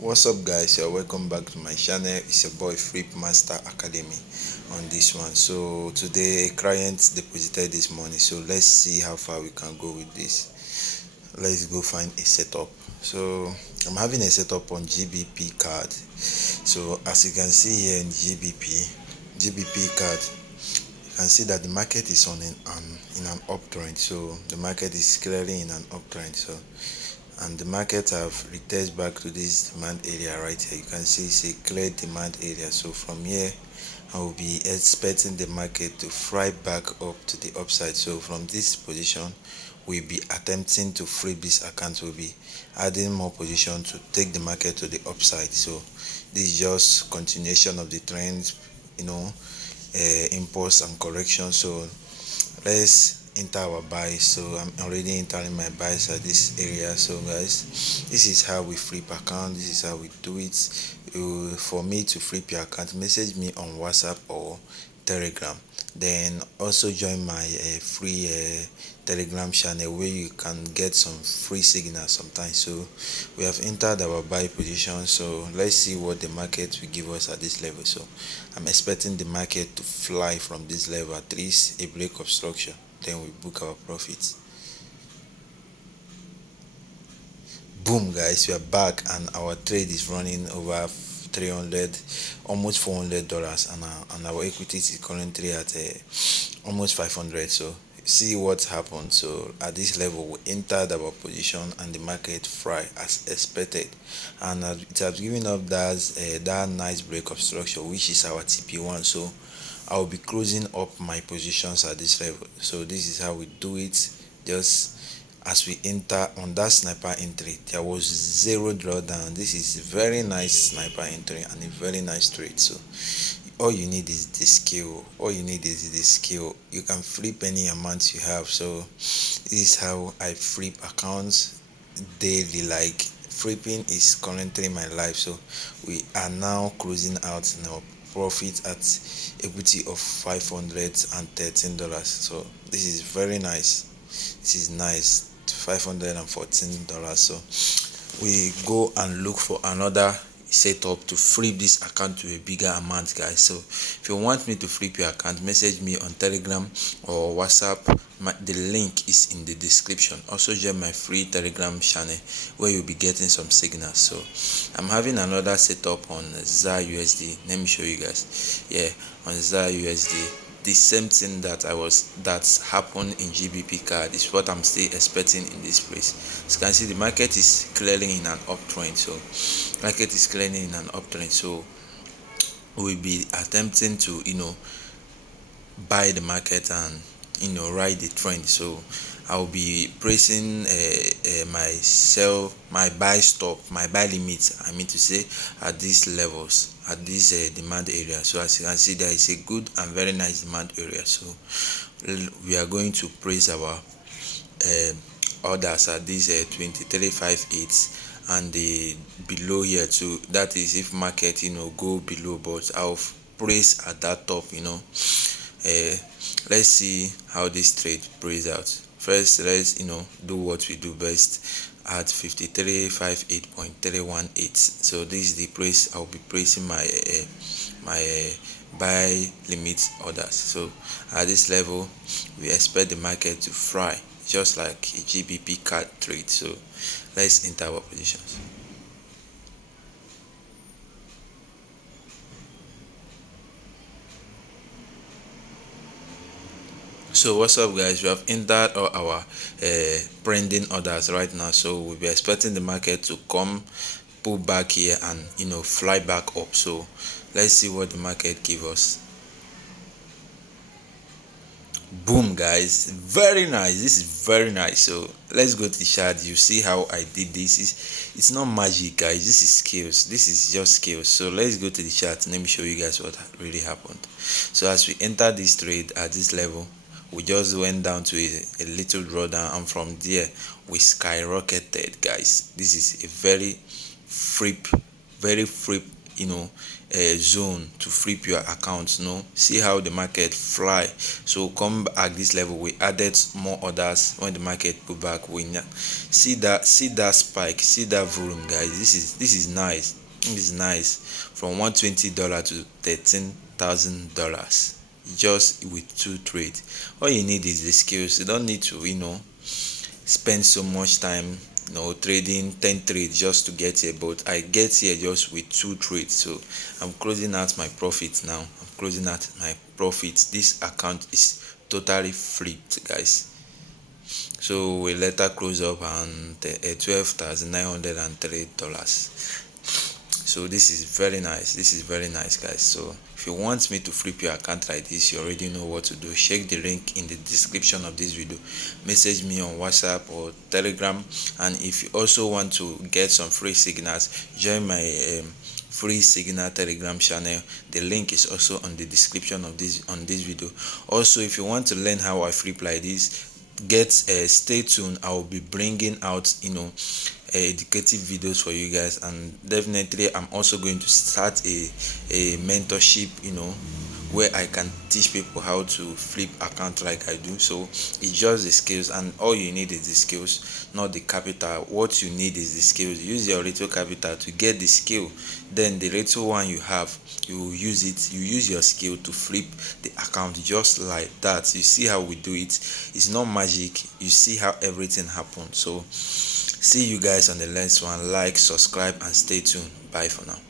What's up, guys? You're welcome back to my channel. It's your boy Flip Master Academy on this one. So today a client deposited this money, so let's see how far we can go with this. Let's go find a setup. So I'm having a setup on Gbpcad. So as you can see here in Gbpcad, you can see that the market is on in an uptrend. So the market is clearly in an uptrend. So and the market have retest back to this demand area right here. You can see it's a clear demand area. So from here I will be expecting the market to fly back up to the upside. So from this position we'll be attempting to flip this account. We'll be adding more position to take the market to the upside. So this is just continuation of the trend, impulse and correction. So let's enter our buys. So I'm already entering my buys at this area. So guys, this is how we flip account. This is how we do it. For me to flip your account, message me on WhatsApp or Telegram. Then also join my free Telegram channel where you can get some free signals sometimes. So we have entered our buy position. So let's see what the market will give us at this level. So I'm expecting the market to fly from this level, at least a break of structure, then we book our profits. Boom, guys, we are back and our trade is running over 300, almost $400, and our equities is currently at almost 500. So see what happened. So at this level we entered our position and the market fry as expected, and it has given up that nice break of structure, which is our TP1. So I'll be closing up my positions at this level. So this is how we do it. Just as we enter on that sniper entry, there was zero drawdown. This is very nice sniper entry and a very nice trade. So all you need is the skill. You can flip any amount you have. So this is how I flip accounts daily. Like, flipping is currently my life. So we are now closing out now profit at equity of $513. So this is very nice. This is nice. $514. So we go and look for another setup to flip this account to a bigger amount, guys. So if you want me to flip your account, message me on Telegram or WhatsApp. The link is in the description. Also join my free Telegram channel where you'll be getting some signals. So I'm having another setup on Xauusd. Let me show you guys. Yeah, on Xauusd, the same thing that's happened in Gbpcad is what I'm still expecting in this place. As you can see, the market is clearly in an uptrend. So we'll be attempting to buy the market and ride the trend. So I'll be pressing my buy stop, my buy limit, I mean to say, at these levels, at this demand area. So as you can see, there is a good and very nice demand area. So we are going to place our orders at this 2358 and the below here too. That is if market go below, but I'll place at that top. Let's see how this trade plays out. First, let's do what we do best at 5358.318. so this is the place I'll be placing my buy limit orders. So at this level we expect the market to fry just like a Gbpcad trade. So let's enter our positions. So what's up, guys? We have entered all our pending orders right now. So we'll be expecting the market to come, pull back here, and fly back up. So let's see what the market gives us. Boom, guys, very nice. This is very nice. So let's go to the chart. You see how I did this. It's not magic, guys. This is skills. This is just skills. So let's go to the chart. Let me show you guys what really happened. So as we enter this trade at this level, we just went down to a little drawdown, and from there we skyrocketed, guys. This is a very flip zone to flip your account. See how the market fly. So come at this level, we added more orders. When the market pull back, we see that spike, see that volume, guys. This is nice. This is nice. From $120 to $13,000 just with 2 trades. All you need is the skills. You don't need to spend so much time trading 10 trades just to get here, but I get here just with 2 trades. So I'm closing out my profit now. This account is totally flipped, guys. So we later close up on $12,903. So this is very nice. Guys. So if you want me to flip your account like this, you already know what to do. Check the link in the description of this video. Message me on WhatsApp or Telegram. And if you also want to get some free signals, join my free signal Telegram channel. The link is also on the description of this video. Also, if you want to learn how I flip like this, stay tuned. I will be bringing out educative videos for you guys, and definitely I'm also going to start a mentorship where I can teach people how to flip account like I do. So it's just the skills, and all you need is the skills, not the capital. What you need is the skills. Use your little capital to get the skill, then the little one you have, you use it. You use your skill to flip the account just like that. You see how we do it. It's not magic. You see how everything happens. So see you guys on the next one. Like, subscribe, and stay tuned. Bye for now.